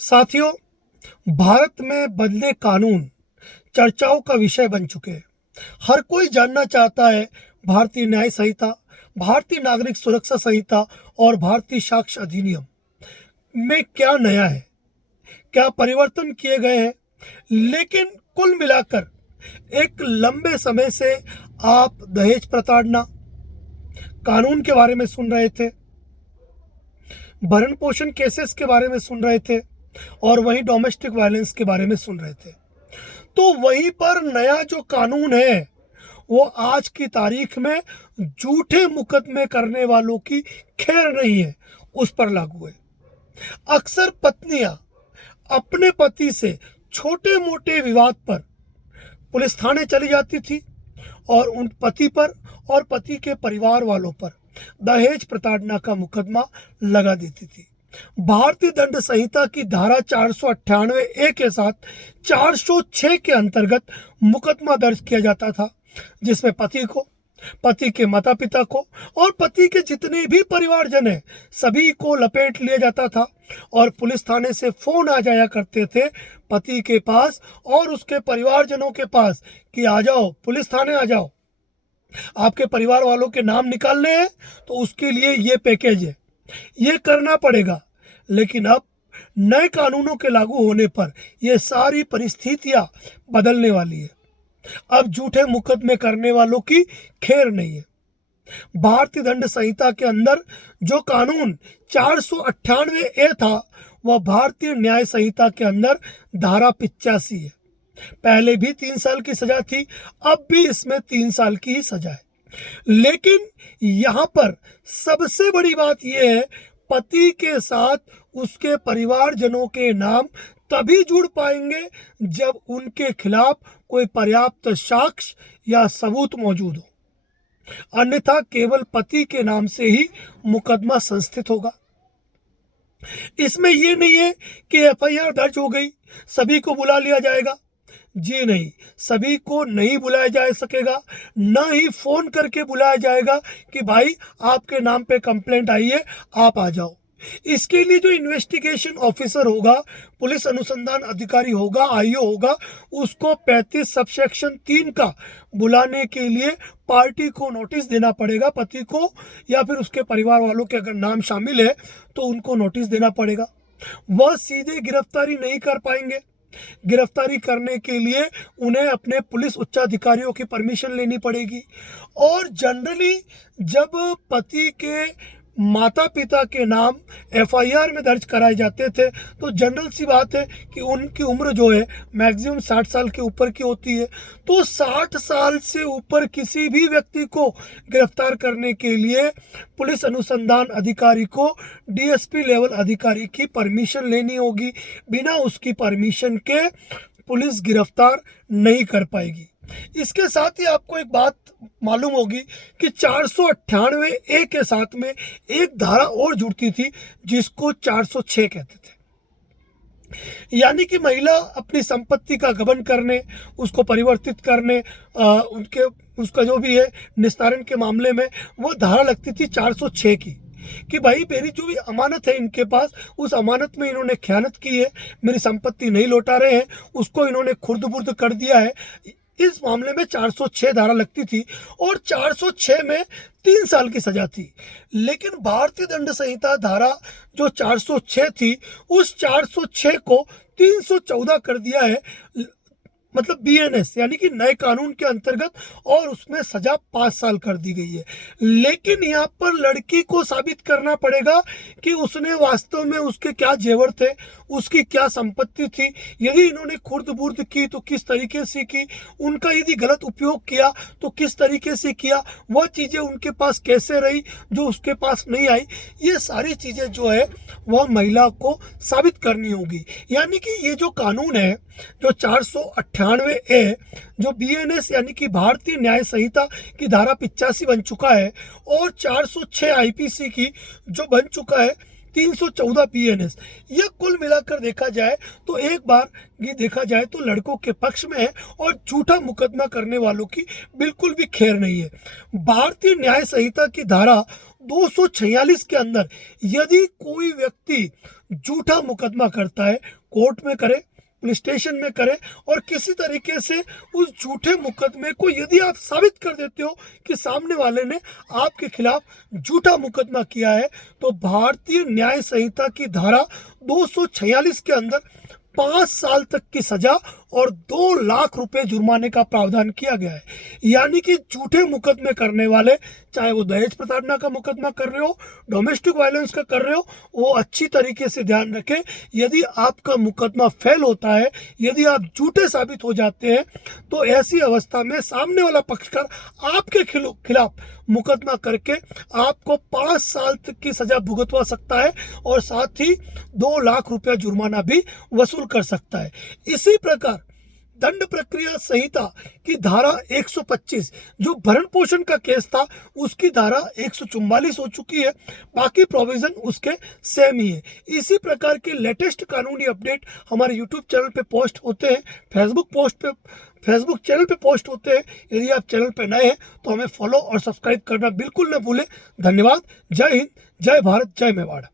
साथियों, भारत में बदले कानून चर्चाओं का विषय बन चुके हैं। हर कोई जानना चाहता है भारतीय न्याय संहिता, भारतीय नागरिक सुरक्षा संहिता और भारतीय साक्ष्य अधिनियम में क्या नया है, क्या परिवर्तन किए गए हैं। लेकिन कुल मिलाकर एक लंबे समय से आप दहेज प्रताड़ना कानून के बारे में सुन रहे थे, भरण पोषण केसेस के बारे में सुन रहे थे और वहीं डोमेस्टिक वायलेंस के बारे में सुन रहे थे। तो वहीं पर नया जो कानून है वो आज की तारीख में झूठे मुकदमे करने वालों की खैर नहीं है, उस पर लागू है। अक्सर पत्नियां अपने पति से छोटे मोटे विवाद पर पुलिस थाने चली जाती थी और उन पति पर और पति के परिवार वालों पर दहेज प्रताड़ना का मुकदमा लगा देती थी। भारतीय दंड संहिता की धारा 498 ए के साथ 406 के अंतर्गत मुकदमा दर्ज किया जाता था, जिसमें पति को, पति के माता पिता को और पति के जितने भी परिवारजन हैं सभी को लपेट लिया जाता था और पुलिस थाने से फोन आ जाया करते थे पति के पास और उसके परिवारजनों के पास कि आ जाओ, पुलिस थाने आ जाओ, आपके परिवार वालों के नाम निकालने हैं तो उसके लिए ये पैकेज है, ये करना पड़ेगा। लेकिन अब नए कानूनों के लागू होने पर ये सारी परिस्थितियां बदलने वाली है। अब झूठे मुकदमे करने वालों की खैर नहीं है। भारतीय दंड संहिता के अंदर जो कानून 498 ए था वह भारतीय न्याय संहिता के अंदर धारा 85 है। पहले भी 3 साल की सजा थी, अब भी इसमें 3 साल की ही सजा है। लेकिन यहां पर सबसे बड़ी बात यह है, पति के साथ उसके परिवारजनों के नाम तभी जुड़ पाएंगे जब उनके खिलाफ कोई पर्याप्त साक्ष्य या सबूत मौजूद हो, अन्यथा केवल पति के नाम से ही मुकदमा संस्थित होगा। इसमें यह नहीं है कि एफआईआर दर्ज हो गई सभी को बुला लिया जाएगा। जी नहीं, सभी को नहीं बुलाया जा सकेगा, न ही फोन करके बुलाया जाएगा कि भाई आपके नाम पे कंप्लेंट आई है, आप आ जाओ। इसके लिए जो इन्वेस्टिगेशन ऑफिसर होगा, पुलिस अनुसंधान अधिकारी होगा, आईओ होगा, उसको 35 सबसेक्शन 3 का बुलाने के लिए पार्टी को नोटिस देना पड़ेगा, पति को या फिर उसके परिवार वालों के अगर नाम शामिल है तो उनको नोटिस देना पड़ेगा। वह सीधे गिरफ्तारी नहीं कर पाएंगे। गिरफ्तारी करने के लिए उन्हें अपने पुलिस उच्चाधिकारियों की परमिशन लेनी पड़ेगी। और जनरली जब पति के माता पिता के नाम एफआईआर में दर्ज कराए जाते थे तो जनरल सी बात है कि उनकी उम्र जो है मैक्सिमम 60 साल के ऊपर की होती है। तो 60 साल से ऊपर किसी भी व्यक्ति को गिरफ्तार करने के लिए पुलिस अनुसंधान अधिकारी को डीएसपी लेवल अधिकारी की परमिशन लेनी होगी। बिना उसकी परमिशन के पुलिस गिरफ्तार नहीं कर पाएगी। इसके साथ ही आपको एक बात मालूम होगी कि 498 ए के साथ में एक धारा और जुड़ती थी जिसको 406 कहते थे। यानी कि महिला अपनी संपत्ति का गबन करने, उसको परिवर्तित करने, उसका जो भी है निस्तारण के मामले में वो धारा लगती थी 406 की कि भाई मेरी जो भी अमानत है इनके पास, उस अमानत में इन्होंने खयानत की है, मेरी संपत्ति नहीं लौटा रहे हैं, उसको इन्होंने खुर्द-बुर्द कर दिया है। इस मामले में 406 धारा लगती थी और 406 में 3 साल की सजा थी। लेकिन भारतीय दंड संहिता धारा जो 406 थी उस 406 को 314 कर दिया है, मतलब बीएनएस यानी कि नए कानून के अंतर्गत, और उसमें सजा 5 साल कर दी गई है। लेकिन यहाँ पर लड़की को साबित करना पड़ेगा कि उसने वास्तव में उसके क्या जेवर थे, उसकी क्या संपत्ति थी, यदि इन्होंने खुर्द-बुर्द की तो किस तरीके से की, उनका यदि गलत उपयोग किया तो किस तरीके से किया, वह चीज़ें उनके पास कैसे रही जो उसके पास नहीं आई। ये सारी चीज़ें जो है वह महिला को साबित करनी होगी। यानी कि ये जो कानून है जो 498 ए जो बीएनएस यानी कि भारतीय न्याय संहिता की धारा 85 बन चुका है और 406 आईपीसी की जो बन चुका है 314 बीएनएस। यह कुल मिलाकर देखा जाए तो एक बार ये देखा जाए तो लड़कों के पक्ष में है और झूठा मुकदमा करने वालों की बिल्कुल भी खैर नहीं है। भारतीय न्याय संहिता की धारा 246 के अंदर यदि कोई व्यक्ति झूठा मुकदमा करता है, कोर्ट में करे, पुलिस स्टेशन में करे, और किसी तरीके से उस झूठे मुकदमे को यदि आप साबित कर देते हो कि सामने वाले ने आपके खिलाफ झूठा मुकदमा किया है, तो भारतीय न्याय संहिता की धारा 246 के अंदर 5 साल तक की सजा और 2 लाख रुपए जुर्माने का प्रावधान किया गया है। यानी कि झूठे मुकदमे करने वाले, चाहे वो दहेज प्रताड़ना का मुकदमा कर रहे हो, डोमेस्टिक वायलेंस का कर रहे हो, वो अच्छी तरीके से ध्यान रखें। यदि आपका मुकदमा फेल होता है, यदि आप झूठे साबित हो जाते हैं, तो ऐसी अवस्था में सामने वाला पक्षकार आपके खिलाफ मुकदमा करके आपको 5 साल तक की सजा भुगतवा सकता है और साथ ही 2 लाख रुपया जुर्माना भी वसूल कर सकता है। इसी प्रकार दंड प्रक्रिया संहिता की धारा 125 जो भरण पोषण का केस था, उसकी धारा 144 हो चुकी है। बाकी प्रोविजन उसके सेम ही है। इसी प्रकार के लेटेस्ट कानूनी अपडेट हमारे यूट्यूब चैनल पे पोस्ट होते हैं, फेसबुक चैनल पे पोस्ट होते हैं। यदि आप चैनल पे नए हैं तो हमें फॉलो और सब्सक्राइब करना बिल्कुल न भूलें। धन्यवाद। जय हिंद, जय भारत, जय मेवाड़।